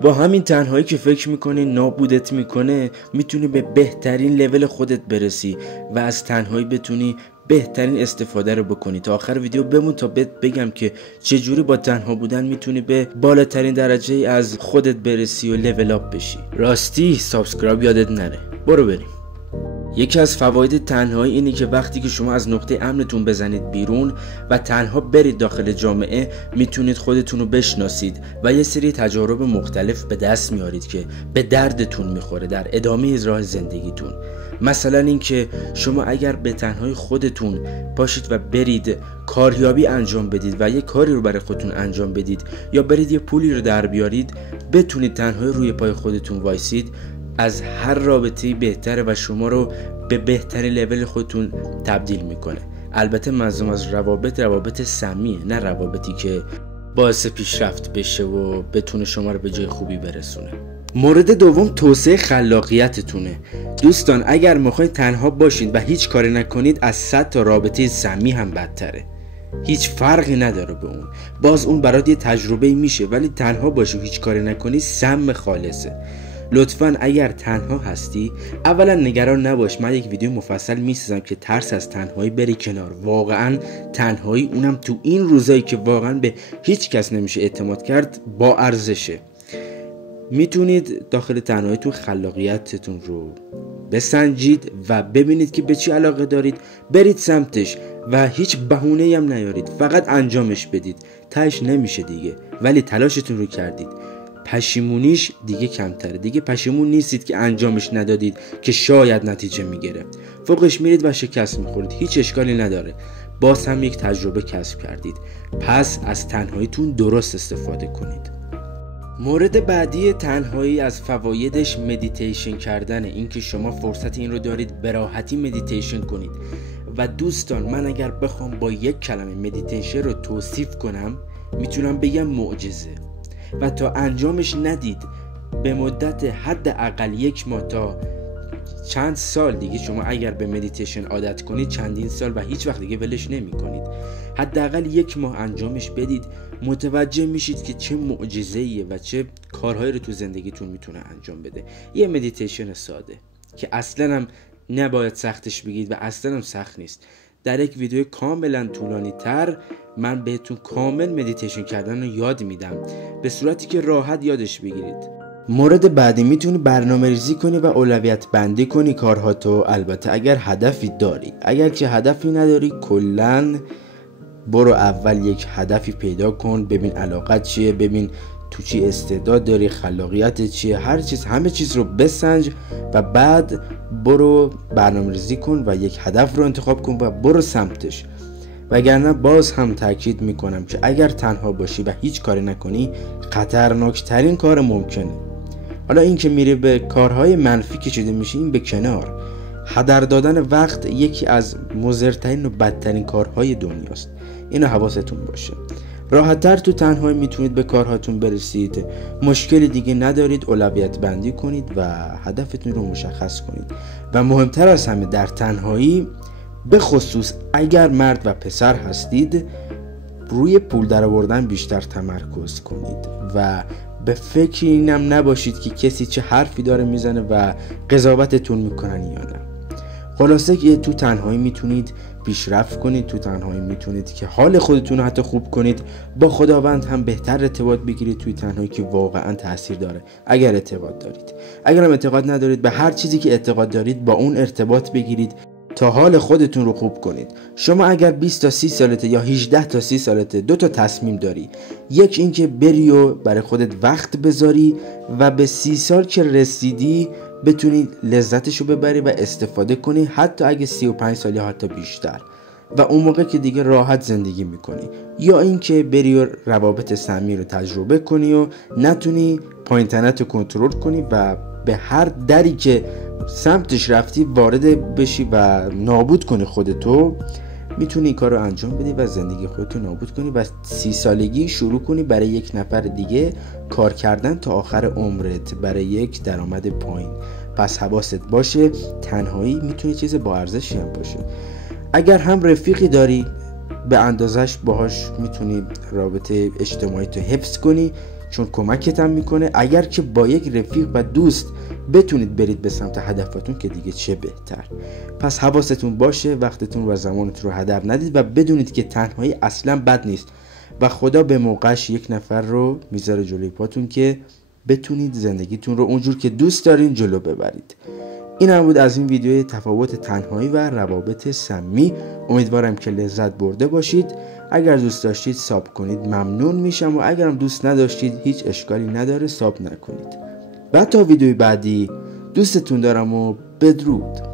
با همین تنهایی که فکر میکنی نابودت میکنه میتونی به بهترین لول خودت برسی و از تنهایی بتونی بهترین استفاده رو بکنی. تا آخر ویدیو بمون تا بگم که چجوری با تنها بودن میتونی به بالاترین درجه از خودت برسی و لول اپ بشی. راستی سابسکرایب یادت نره. برو بریم. یکی از فواید تنهایی اینه که وقتی که شما از نقطه امنتون بزنید بیرون و تنها برید داخل جامعه میتونید خودتون رو بشناسید و یه سری تجارب مختلف به دست میارید که به دردتون میخوره در ادامه راه زندگیتون. مثلا اینکه شما اگر به تنهایی خودتون پاشید و برید کاریابی انجام بدید و یه کاری رو برای خودتون انجام بدید یا برید یه پولی رو در بیارید، بتونید تنهایی روی پای خودتون وایسید، از هر رابطه‌ای بهتره و شما رو به بهترین لول خودتون تبدیل میکنه. البته منظورم از روابط سمیه، نه روابطی که باعث پیشرفت بشه و بتونه شما رو به جای خوبی برسونه. مورد دوم توسعه خلاقیتتونه. دوستان اگر میخواید تنها باشید و هیچ کاری نکنید، از 100 تا رابطه سمی هم بدتره. هیچ فرقی نداره به اون. باز اون برات یه تجربه میشه، ولی تنها باشی و هیچ کاری نکنی سم خالصه. لطفاً اگر تنها هستی اولا نگران نباش. من یک ویدیو مفصل میسازم که ترس از تنهایی بری کنار. واقعا تنهایی، اونم تو این روزایی که واقعا به هیچ کس نمیشه اعتماد کرد، با ارزشه. میتونید داخل تنهاییتون خلاقیتتون رو بسنجید و ببینید که به چی علاقه دارید، برید سمتش و هیچ بهونه‌ای هم نیارید، فقط انجامش بدید. تهش نمیشه دیگه، ولی تلاشتون رو کردید. پشیمونیش دیگه کمتره. دیگه پشیمون نیستید که انجامش ندادید که شاید نتیجه میگیره. فوقش میرید و شکست میخورید، هیچ اشکالی نداره، باز هم یک تجربه کسب کردید. پس از تنهاییتون درست استفاده کنید. مورد بعدی تنهایی از فوایدش مدیتیشن کردنه. این که شما فرصت این رو دارید به راحتی مدیتیشن کنید. و دوستان من اگر بخوام با یک کلمه مدیتیشن رو توصیف کنم، میتونم بگم معجزه. و تا انجامش ندید، به مدت حداقل 1 ماه تا چند سال دیگه، شما اگر به مدیتیشن عادت کنید چندین سال و هیچ وقت دیگه ولش نمی کنید، حداقل 1 ماه انجامش بدید، متوجه میشید که چه معجزه‌ایه و چه کارهایی رو تو زندگیتون میتونه انجام بده. یه مدیتیشن ساده که اصلا هم نباید سختش بگید و اصلا هم سخت نیست. در یک ویدیو کاملا طولانی تر من بهتون کامل مدیتیشن کردن رو یاد میدم، به صورتی که راحت یادش بگیرید. مورد بعدی، میتونی برنامه ریزی کنی و اولویت بندی کنی کارهاتو. البته اگر هدفی داری. اگر که هدفی نداری، کلن برو اول یک هدفی پیدا کن، ببین علاقت چیه، ببین تو چی استعداد داری، خلاقیت چیه، همه چیز رو بسنج و بعد برو برنامه ریزی کن و یک هدف رو انتخاب کن و برو سمتش. وگرنه باز هم تاکید میکنم که اگر تنها باشی و هیچ کاری نکنی، خطرناکترین کار ممکنه. حالا این که میری به کارهای منفی کشیده میشی، این به کنار. هدر دادن وقت یکی از مضرترین و بدترین کارهای دنیاست. اینو حواستون باشه. راحت‌تر تو تنهایی میتونید به کارهاتون برسید. مشکلی دیگه ندارید، اولویت بندی کنید و هدفتون رو مشخص کنید. و مهمتر از همه در تنهایی، به خصوص اگر مرد و پسر هستید، روی پول درآوردن بیشتر تمرکز کنید و به فکر اینم نباشید که کسی چه حرفی داره میزنه و قضاوتتون میکنن یا نه. خلاصه که تو تنهایی میتونید پیشرفت کنید، تو تنهایی میتونید که حال خودتون رو حتی خوب کنید، با خداوند هم بهتر ارتباط بگیرید توی تنهایی که واقعا تاثیر داره. اگر اعتقاد دارید، اگر هم اعتقاد ندارید، به هر چیزی که اعتقاد دارید با اون ارتباط بگیرید تا حال خودتون رو خوب کنید. شما اگر 20 تا 30 سالته یا 18 تا 30 سالته، 2 تا تصمیم داری. یک این که بری و برای خودت وقت بذاری و به 30 سال که رسیدی بتونی لذتشو ببری و استفاده کنی، حتی اگه 35 سال یا حتی بیشتر، و اون موقع که دیگه راحت زندگی میکنی. یا این که بری و روابط سمی رو تجربه کنی و نتونی پایین تنت رو کنترل کنی و به هر دری که سمتش رفتی وارد بشی و نابود کنی خودتو. میتونی این کار رو انجام بدی و زندگی خودتو نابود کنی و 30 سالگی شروع کنی برای یک نفر دیگه کار کردن تا آخر عمرت برای یک درآمد پایین. پس حواست باشه، تنهایی میتونه چیز با ارزشی هم باشه. اگر هم رفیقی داری، به اندازش باهاش میتونی رابطه اجتماعی تو حفظ کنی چون کمکت هم میکنه. اگر که با یک رفیق و دوست بتونید برید به سمت هدفتون که دیگه چه بهتر. پس حواستون باشه وقتتون و زمانتون رو هدر ندید و بدونید که تنهایی اصلا بد نیست و خدا به موقعش یک نفر رو میذاره جلوی پاتون که بتونید زندگیتون رو اونجور که دوست دارین جلو ببرید. این هم بود از این ویدیوی تفاوت تنهایی و روابط سمی. امیدوارم که لذت برده باشید. اگر دوست داشتید ساب کنید ممنون میشم و اگرم دوست نداشتید هیچ اشکالی نداره، ساب نکنید. و تا ویدیوی بعدی دوستتون دارم و بدرود.